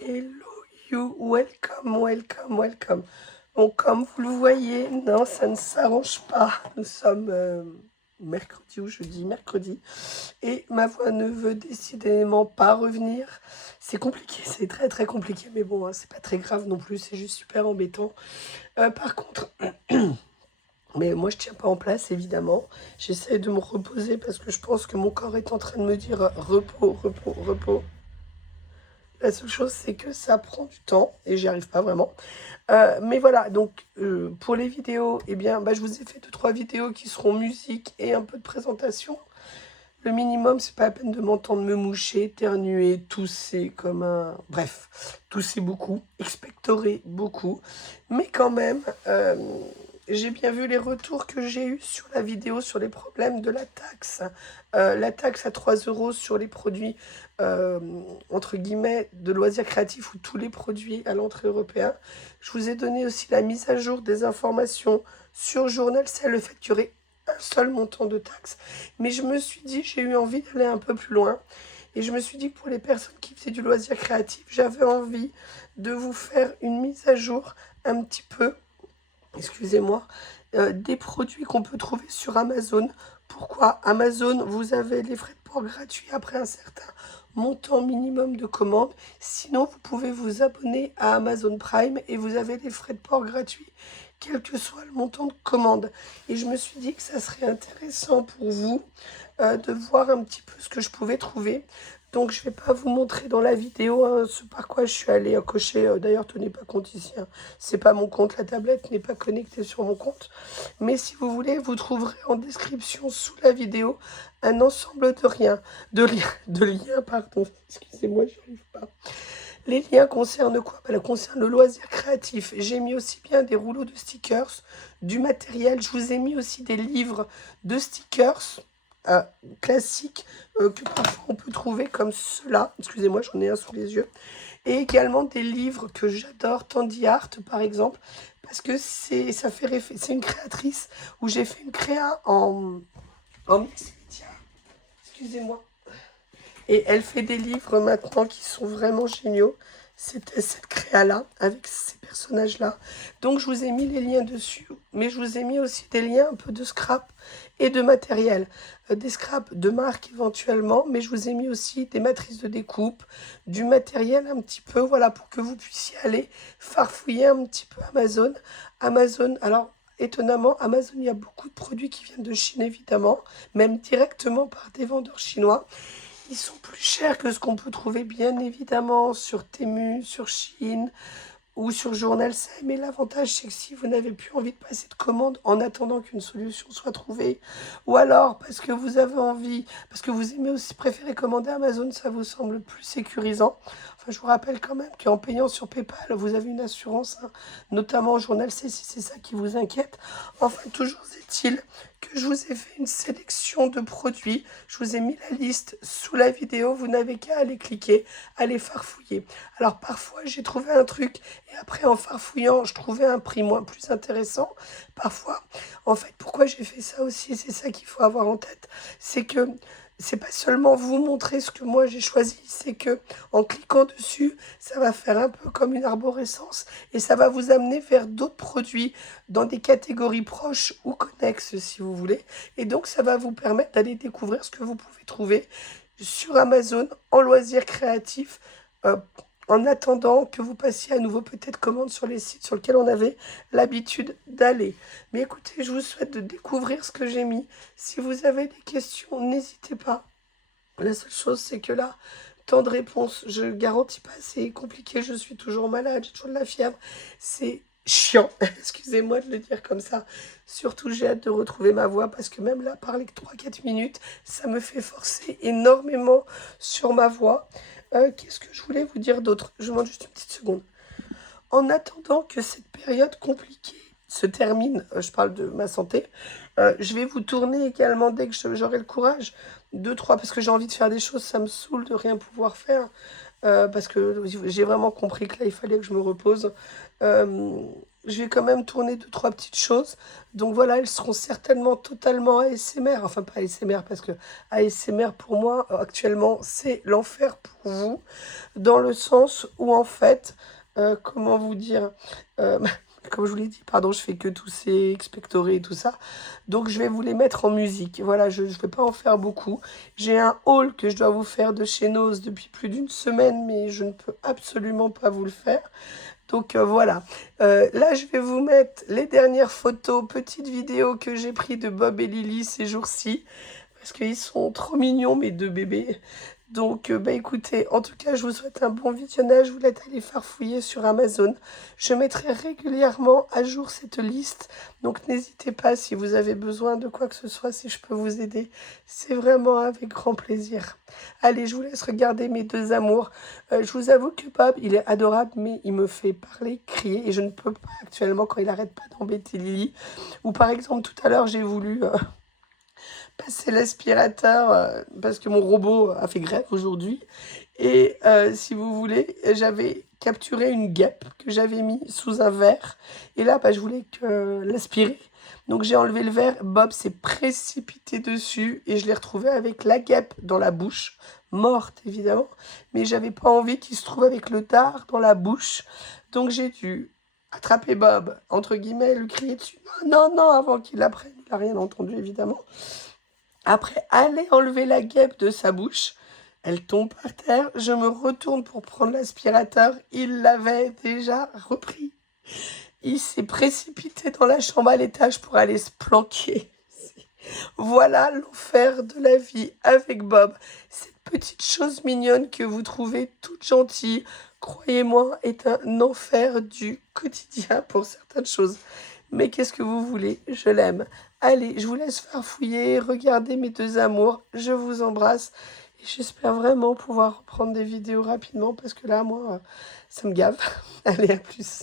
Hello you, welcome, welcome, welcome. Bon, comme vous le voyez, non, ça ne s'arrange pas. Nous sommes mercredi ou jeudi, mercredi. Et ma voix ne veut décidément pas revenir. C'est compliqué, c'est très très compliqué. Mais bon, hein, c'est pas très grave non plus, c'est juste super embêtant. Par contre, mais moi je tiens pas en place évidemment. J'essaie de me reposer parce que je pense que mon corps est en train de me dire repos, repos, repos. La seule chose, c'est que ça prend du temps et j'y arrive pas vraiment. Mais voilà, donc pour les vidéos, eh bien, je vous ai fait 2-3 vidéos qui seront musique et un peu de présentation. Le minimum, c'est pas la peine de m'entendre me moucher, éternuer, tousser comme un... Bref, tousser beaucoup, expectorer beaucoup. Mais quand même, j'ai bien vu les retours que j'ai eus sur la vidéo sur les problèmes de la taxe. La taxe à 3 € sur les produits, entre guillemets, de loisirs créatifs ou tous les produits à l'entrée européenne. Je vous ai donné aussi la mise à jour des informations sur Journal, c'est le fait qu'il y aurait un seul montant de taxe. Mais je me suis dit, j'ai eu envie d'aller un peu plus loin. Et je me suis dit que pour les personnes qui faisaient du loisir créatif, j'avais envie de vous faire une mise à jour un petit peu, excusez-moi, des produits qu'on peut trouver sur Amazon. Pourquoi Amazon, vous avez les frais de port gratuits après un certain montant minimum de commande. Sinon, vous pouvez vous abonner à Amazon Prime et vous avez les frais de port gratuits, quel que soit le montant de commande. Et je me suis dit que ça serait intéressant pour vous de voir un petit peu ce que je pouvais trouver. Donc je ne vais pas vous montrer dans la vidéo hein, ce par quoi je suis allée cocher. D'ailleurs, tenez pas compte ici. Hein. C'est pas mon compte, la tablette n'est pas connectée sur mon compte. Mais si vous voulez, vous trouverez en description sous la vidéo un ensemble de liens, pardon. Excusez-moi, je n'arrive pas. Les liens concernent quoi? Concernent le loisir créatif. J'ai mis aussi bien des rouleaux de stickers, du matériel. Je vous ai mis aussi des livres de stickers classiques que parfois on peut trouver comme cela. Excusez-moi, j'en ai un sous les yeux. Et également des livres que j'adore, Tandy Art par exemple, parce que c'est une créatrice où j'ai fait une créa en mix media. Excusez-moi. Et elle fait des livres maintenant qui sont vraiment géniaux. C'était cette créa-là, avec ces personnages-là. Donc je vous ai mis les liens dessus, mais je vous ai mis aussi des liens un peu de scrap et de matériel. Des scraps de marque éventuellement, mais je vous ai mis aussi des matrices de découpe, du matériel un petit peu, voilà, pour que vous puissiez aller farfouiller un petit peu Amazon. Amazon, alors étonnamment, Amazon, il y a beaucoup de produits qui viennent de Chine évidemment, même directement par des vendeurs chinois. Ils sont plus chers que ce qu'on peut trouver bien évidemment sur Temu, sur Shein ou sur Journal C. Mais l'avantage, c'est que si vous n'avez plus envie de passer de commande en attendant qu'une solution soit trouvée, ou alors parce que vous avez envie, parce que vous aimez aussi préférer commander Amazon, ça vous semble plus sécurisant. Enfin, je vous rappelle quand même qu'en payant sur PayPal, vous avez une assurance, hein, notamment au Journal C, si c'est ça qui vous inquiète. Enfin, toujours est-il que je vous ai fait une sélection de produits. Je vous ai mis la liste sous la vidéo. Vous n'avez qu'à aller cliquer, aller farfouiller. Alors, parfois, j'ai trouvé un truc et après, en farfouillant, je trouvais un prix plus intéressant. Parfois, en fait, pourquoi j'ai fait ça aussi, c'est ça qu'il faut avoir en tête, c'est que c'est pas seulement vous montrer ce que moi j'ai choisi, c'est que en cliquant dessus, ça va faire un peu comme une arborescence et ça va vous amener vers d'autres produits dans des catégories proches ou connexes si vous voulez. Et donc ça va vous permettre d'aller découvrir ce que vous pouvez trouver sur Amazon en loisirs créatifs en attendant que vous passiez à nouveau peut-être commande sur les sites sur lesquels on avait l'habitude d'aller. Mais écoutez, je vous souhaite de découvrir ce que j'ai mis. Si vous avez des questions, n'hésitez pas. La seule chose, c'est que là, temps de réponse, je garantis pas, c'est compliqué, je suis toujours malade, j'ai toujours de la fièvre. C'est chiant, excusez-moi de le dire comme ça. Surtout, j'ai hâte de retrouver ma voix parce que même là, parler que 3-4 minutes, ça me fait forcer énormément sur ma voix. Qu'est-ce que je voulais vous dire d'autre? Je vous demande juste une petite seconde. En attendant que cette période compliquée se termine, je parle de ma santé, je vais vous tourner également dès que j'aurai le courage, 2-3, parce que j'ai envie de faire des choses, ça me saoule de rien pouvoir faire. parce que j'ai vraiment compris que là, il fallait que je me repose. Euh, je vais quand même tourner 2-3 petites choses. Donc voilà, elles seront certainement totalement ASMR. Enfin, pas ASMR, parce que ASMR, pour moi, actuellement, c'est l'enfer pour vous. Dans le sens où, en fait, comment vous dire... euh, comme je vous l'ai dit, pardon, je fais que tousser, expectorer et tout ça. Donc, je vais vous les mettre en musique. Voilà, je ne vais pas en faire beaucoup. J'ai un haul que je dois vous faire de chez Nose depuis plus d'une semaine, mais je ne peux absolument pas vous le faire. Donc voilà, là je vais vous mettre les dernières photos, petites vidéos que j'ai prises de Bob et Lily ces jours-ci, parce qu'ils sont trop mignons mes deux bébés. Donc bah écoutez, en tout cas je vous souhaite un bon visionnage, je vous laisse aller farfouiller sur Amazon. Je mettrai régulièrement à jour cette liste, donc n'hésitez pas si vous avez besoin de quoi que ce soit, si je peux vous aider, c'est vraiment avec grand plaisir. Allez, je vous laisse regarder mes deux amours. Je vous avoue que Bob, il est adorable, mais il me fait parler, crier, et je ne peux pas actuellement quand il arrête pas d'embêter Lily. Ou par exemple, tout à l'heure, j'ai voulu passer l'aspirateur parce que mon robot a fait grève aujourd'hui. Et si vous voulez, j'avais capturé une guêpe que j'avais mis sous un verre. Et là, bah, je voulais que l'aspirer. Donc j'ai enlevé le verre, Bob s'est précipité dessus et je l'ai retrouvé avec la guêpe dans la bouche, morte évidemment, mais j'avais pas envie qu'il se trouve avec le dard dans la bouche. Donc j'ai dû attraper Bob, entre guillemets, lui crier dessus, non, non, non, avant qu'il l'apprenne, il n'a rien entendu évidemment. Après, aller enlever la guêpe de sa bouche, elle tombe par terre, je me retourne pour prendre l'aspirateur, il l'avait déjà repris. Il s'est précipité dans la chambre à l'étage pour aller se planquer. Voilà l'enfer de la vie avec Bob. Cette petite chose mignonne que vous trouvez toute gentille, croyez-moi, est un enfer du quotidien pour certaines choses. Mais qu'est-ce que vous voulez? Je l'aime. Allez, je vous laisse farfouiller, regardez mes deux amours. Je vous embrasse. Et j'espère vraiment pouvoir reprendre des vidéos rapidement parce que là, moi, ça me gave. Allez, à plus.